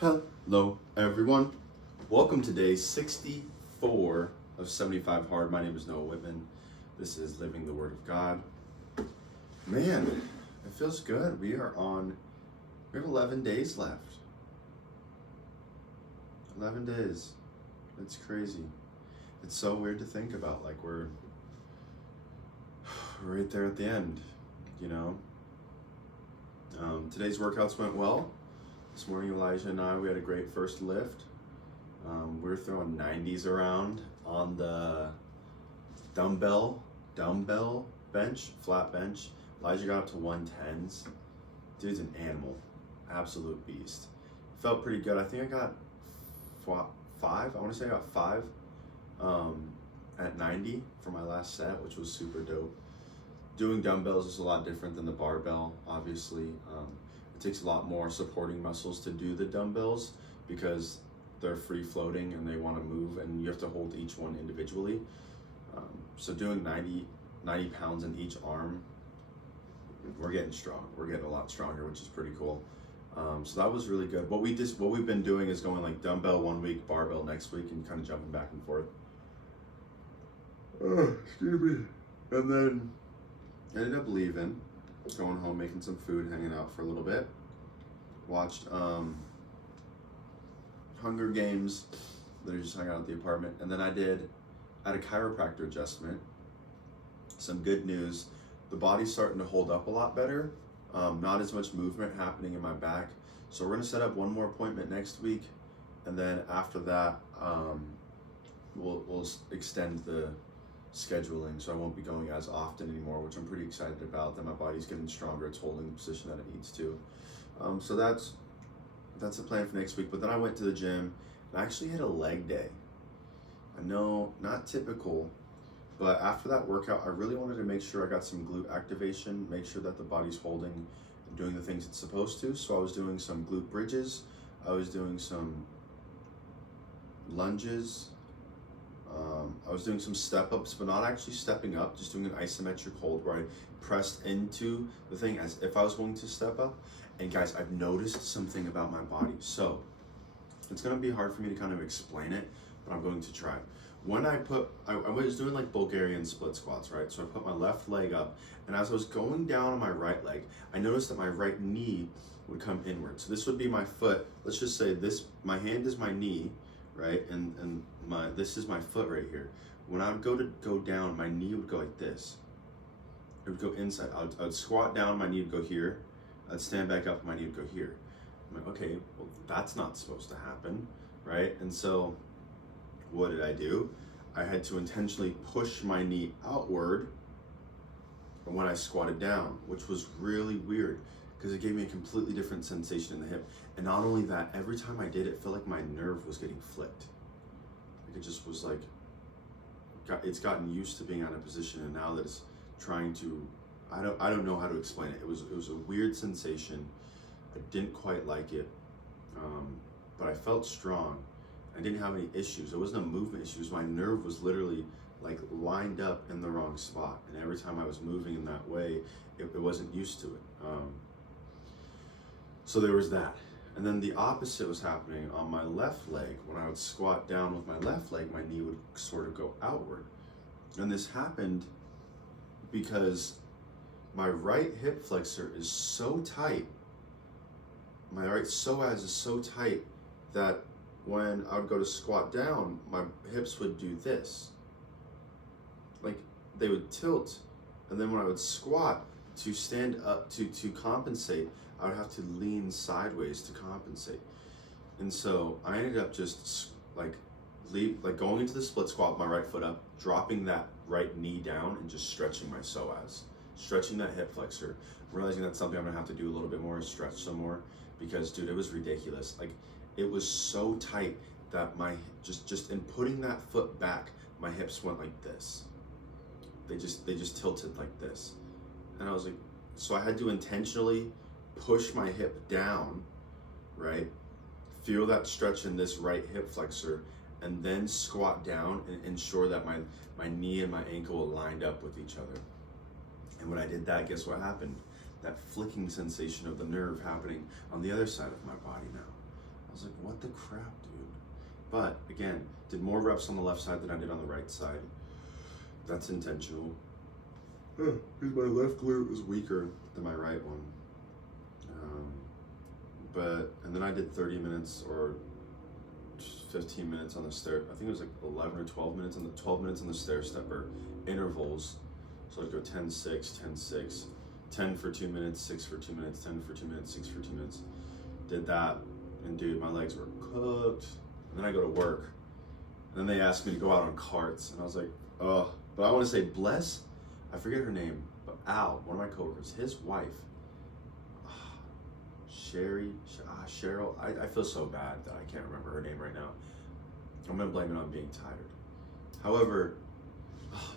Hello, everyone. Welcome to day 64 of 75 Hard. My name is Noah Whitman. This is Living the Word of God. Man, it feels good. We have 11 days left. 11 days. It's crazy. It's so weird to think about. Like, we're right there at the end, you know? Today's workouts went well. This morning, Elijah and I, we had a great first lift. We were throwing 90s around on the dumbbell bench, flat bench. Elijah got up to 110s. Dude's an animal, absolute beast. Felt pretty good. I think I got five. I want to say I got five at 90 for my last set, which was super dope. Doing dumbbells is a lot different than the barbell, obviously. It takes a lot more supporting muscles to do the dumbbells because they're free floating and they want to move, and you have to hold each one individually. So doing 90 pounds in each arm, we're getting strong. We're getting a lot stronger, which is pretty cool. So that was really good. What we've been doing is going like dumbbell one week, barbell next week, and kind of jumping back and forth. Excuse me. And then ended up leaving, going home, making some food, hanging out for a little bit. Watched Hunger Games, literally just hung out at the apartment. And then I had a chiropractor adjustment. Some good news, the body's starting to hold up a lot better. Not as much movement happening in my back. So we're gonna set up one more appointment next week. And then after that, we'll extend the scheduling, so I won't be going as often anymore, which I'm pretty excited about. That my body's getting stronger, it's holding the position that it needs to. So that's the plan for next week. But then I went to the gym and I actually had a leg day. I know, not typical, but after that workout, I really wanted to make sure I got some glute activation, make sure that the body's holding and doing the things it's supposed to. So I was doing some glute bridges, I was doing some lunges, I was doing some step ups, but not actually stepping up, just doing an isometric hold where I pressed into the thing as if I was going to step up. And guys, I've noticed something about my body. So it's gonna be hard for me to kind of explain it, but I'm going to try. When I was doing like Bulgarian split squats, right? So I put my left leg up, and as I was going down on my right leg, I noticed that my right knee would come inward. So this would be my foot. Let's just say this, my hand is my knee, right? And this is my foot right here. When I would go down, my knee would go like this. It would go inside. I would squat down, my knee would go here. I'd stand back up, my knee would go here. I'm like, okay, well, that's not supposed to happen, right? And so what did I do? I had to intentionally push my knee outward when I squatted down, which was really weird because it gave me a completely different sensation in the hip. And not only that, every time I did it, it felt like my nerve was getting flicked. Like it just was like, it's gotten used to being out of position, and now that it's trying to, I don't know how to explain it. It was a weird sensation. I didn't quite like it, but I felt strong. I didn't have any issues. It wasn't a movement issue. My nerve was literally like lined up in the wrong spot, and every time I was moving in that way, it wasn't used to it. So there was that. And then the opposite was happening on my left leg. When I would squat down with my left leg, my knee would sort of go outward. And this happened because my right hip flexor is so tight, my right psoas is so tight that when I would go to squat down, my hips would do this. Like they would tilt, and then when I would squat to stand up to compensate, I would have to lean sideways to compensate. And so I ended up just like going into the split squat with my right foot up, dropping that right knee down and just stretching my psoas, stretching that hip flexor, realizing that's something I'm gonna have to do a little bit more, stretch some more, because dude, it was ridiculous. Like it was so tight that my, just in putting that foot back, my hips went like this. They just tilted like this. And I was like, so I had to intentionally push my hip down, right? Feel that stretch in this right hip flexor, and then squat down and ensure that my knee and my ankle lined up with each other. And when I did that, guess what happened? That flicking sensation of the nerve happening on the other side of my body now. I was like, what the crap, dude? But again, did more reps on the left side than I did on the right side. That's intentional. Because my left glute is weaker than my right one. And then I did 30 minutes or 15 minutes on the stair. I think it was like 11 or 12 minutes on the stair stepper intervals. So I'd go 10, 6, 10, 6, 10 for 2 minutes, 6 for 2 minutes, 10 for 2 minutes, 6 for 2 minutes. Did that, and dude, my legs were cooked. And then I go to work, and then they asked me to go out on carts, and I was like, oh. But I want to say bless, I forget her name, but Al, one of my coworkers, his wife, Cheryl, I feel so bad that I can't remember her name right now. I'm gonna blame it on being tired. However,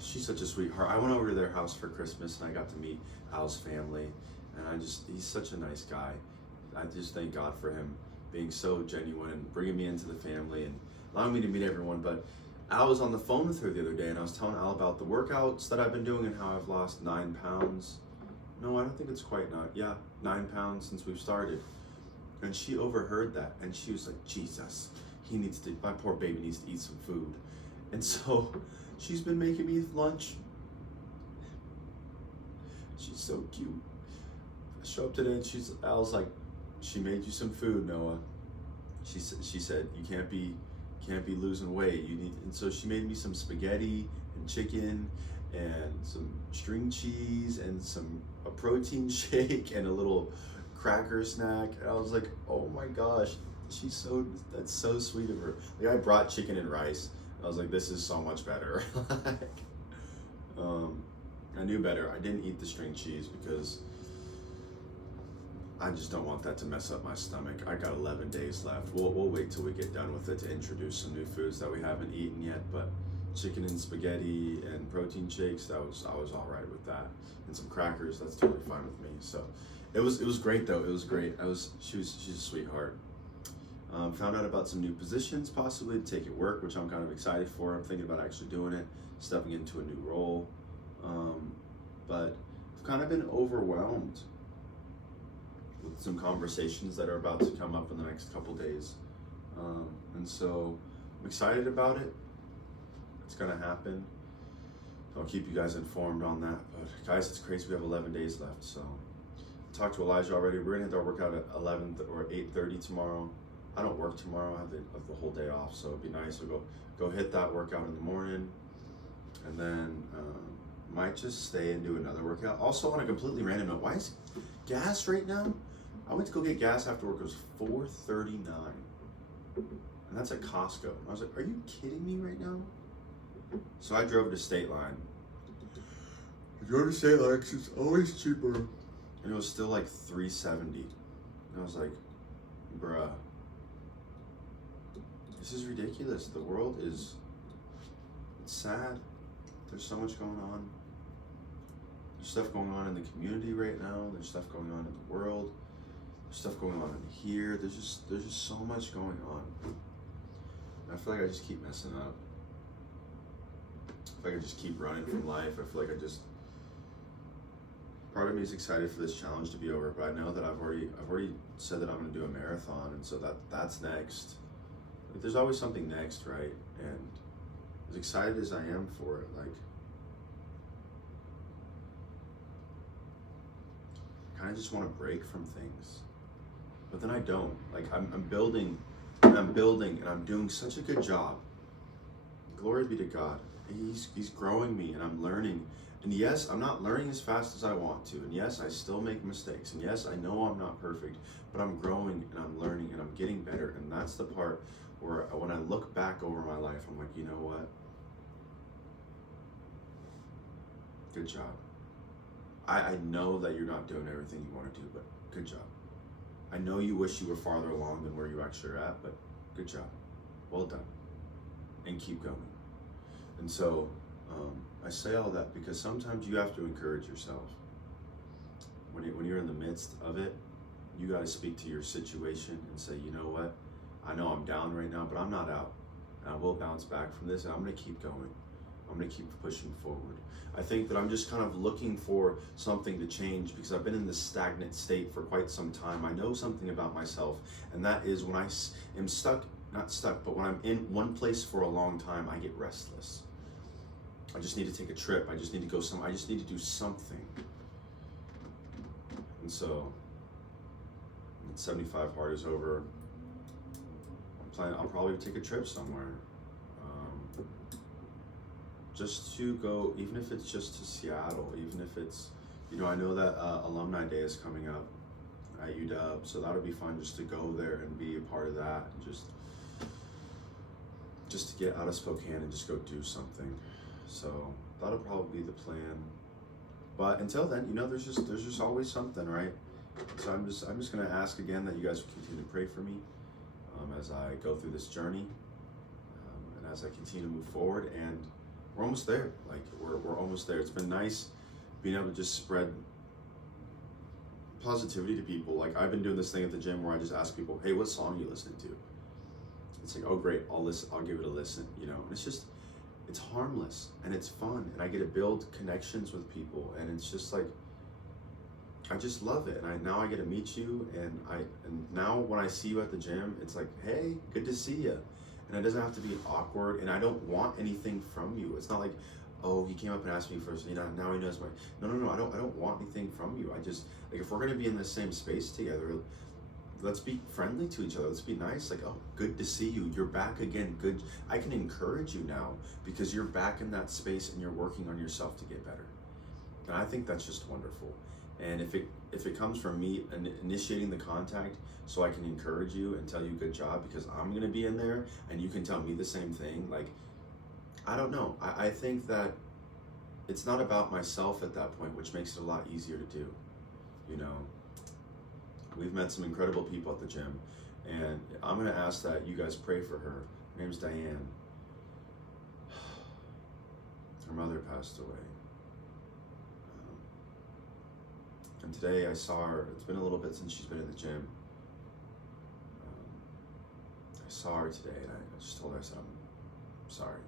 she's such a sweetheart. I went over to their house for Christmas and I got to meet Al's family, and he's such a nice guy. I just thank God for him being so genuine and bringing me into the family and allowing me to meet everyone. But Al was on the phone with her the other day, and I was telling Al about the workouts that I've been doing and how I've lost 9 pounds. No, I don't think it's quite 9 pounds since we've started. And she overheard that, and she was like, Jesus, my poor baby needs to eat some food. And so she's been making me lunch. She's so cute. I show up today and Al's like, she made you some food, Noah. She said you can't be losing weight. And so she made me some spaghetti and chicken and some string cheese and a protein shake and a little cracker snack. And I was like, oh my gosh, that's so sweet of her. Like, I brought chicken and rice. I was like, this is so much better. I knew better. I didn't eat the string cheese because I just don't want that to mess up my stomach. I got 11 days left. We'll wait till we get done with it to introduce some new foods that we haven't eaten yet. But chicken and spaghetti and protein shakes, I was all right with that. And some crackers, that's totally fine with me. So it was great though. It was great. She's a sweetheart. Found out about some new positions possibly to take at work, which I'm kind of excited for. I'm thinking about actually doing it, stepping into a new role. But I've kind of been overwhelmed with some conversations that are about to come up in the next couple days. And so I'm excited about it. It's gonna happen. I'll keep you guys informed on that. But guys, it's crazy. We have 11 days left. So I talked to Elijah already. We're gonna hit our workout at 11 or 8:30 tomorrow. I don't work tomorrow. I have the whole day off, so it'd be nice to go hit that workout in the morning, and then might just stay and do another workout. Also, on a completely random note, why is gas right now? I went to go get gas after work. It was $4.39, and that's at Costco. I was like, are you kidding me right now? So I drove to State Line. I drove to State Line because it's always cheaper, and it was still like $3.70. And I was like, bruh, this is ridiculous. The world it's sad. There's so much going on. There's stuff going on in the community right now. There's stuff going on in the world. There's stuff going on in here. There's just so much going on. And I feel like I just keep messing up. I feel like I just keep running from life. I feel like part of me is excited for this challenge to be over, but I know that I've already said that I'm gonna do a marathon, and so that's next. Like, there's always something next, right? And as excited as I am for it, like, I kind of just want to break from things, but then I don't. Like, I'm building, and I'm doing such a good job. Glory be to God. He's growing me, and I'm learning. And yes, I'm not learning as fast as I want to. And yes, I still make mistakes. And yes, I know I'm not perfect, but I'm growing and I'm learning and I'm getting better. And that's the part where when I look back over my life, I'm like, you know what? Good job. I know that you're not doing everything you want to do, but good job. I know you wish you were farther along than where you actually are at, but good job. Well done. And keep going. And so I say all that because sometimes you have to encourage yourself. When you're in the midst of it, you got to speak to your situation and say, you know what? I know I'm down right now, but I'm not out. And I will bounce back from this, and I'm going to keep going. I'm gonna keep pushing forward. I think that I'm just kind of looking for something to change because I've been in this stagnant state for quite some time. I know something about myself, and that is when I am stuck, not stuck, but when I'm in one place for a long time, I get restless. I just need to take a trip. I just need to go I just need to do something. And so, 75 hard is over. I'll probably take a trip somewhere. Just to go, even if it's just to Seattle, even if it's, I know that Alumni Day is coming up at UW, so that'll be fun just to go there and be a part of that, and just to get out of Spokane and just go do something. So that'll probably be the plan. But until then, there's just always something, right? So I'm just gonna ask again that you guys will continue to pray for me as I go through this journey, and as I continue to move forward. And we're almost there. Like we're almost there. It's been nice being able to just spread positivity to people. Like I've been doing this thing at the gym where I just ask people, "Hey, what song are you listening to?" It's like, "Oh, great, I'll listen. I'll give it a listen." And it's harmless and it's fun, and I get to build connections with people, and it's just like, I just love it. And now I get to meet you, and now when I see you at the gym, it's like, "Hey, good to see you." And it doesn't have to be awkward, and I don't want anything from you. It's not like, "Oh, he came up and asked me first, now he knows my..." No, I don't want anything from you. I just, like, if we're gonna be in the same space together, let's be friendly to each other. Let's be nice. Like, "Oh, good to see you. You're back again. Good." I can encourage you now because you're back in that space and you're working on yourself to get better. And I think that's just wonderful. And if it comes from me initiating the contact so I can encourage you and tell you good job because I'm gonna be in there and you can tell me the same thing, like, I don't know. I think that it's not about myself at that point, which makes it a lot easier to do. We've met some incredible people at the gym, and I'm gonna ask that you guys pray for her. Her name's Diane. Her mother passed away. And today I saw her. It's been a little bit since she's been in the gym. I saw her today, and I just told her, I said, "I'm sorry."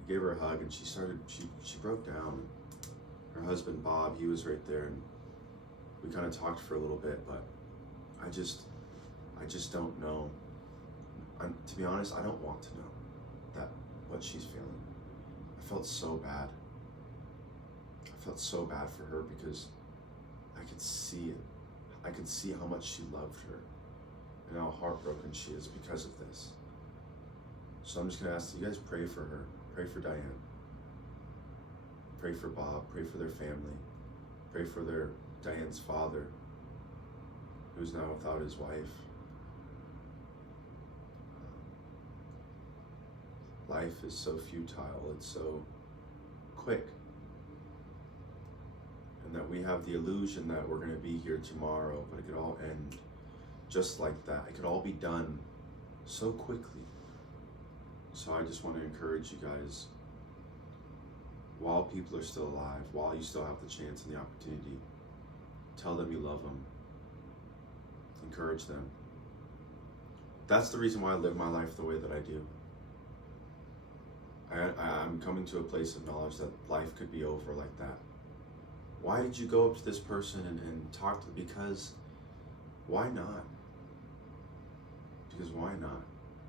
I gave her a hug, and she broke down. Her husband, Bob, he was right there, and we kind of talked for a little bit, but I just don't know. To be honest, I don't want to know what she's feeling. I felt so bad. I felt so bad for her because I could see it. I could see how much she loved her and how heartbroken she is because of this. So I'm just gonna ask that you guys pray for her. Pray for Diane. Pray for Bob. Pray for their family. Pray for Diane's father, who's now without his wife. Life is so futile. It's so quick. And that we have the illusion that we're going to be here tomorrow, but it could all end just like that. It could all be done so quickly. So I just want to encourage you guys, while people are still alive, while you still have the chance and the opportunity, tell them you love them. Encourage them. That's the reason why I live my life the way that I do. I'm coming to a place of knowledge that life could be over like that. Why did you go up to this person and talk to them? Because why not? Because why not,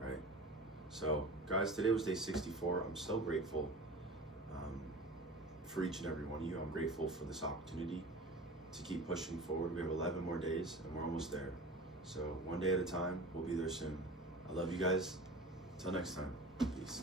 right? So, guys, today was day 64. I'm so grateful for each and every one of you. I'm grateful for this opportunity to keep pushing forward. We have 11 more days, and we're almost there. So, one day at a time, we'll be there soon. I love you guys. Until next time, peace.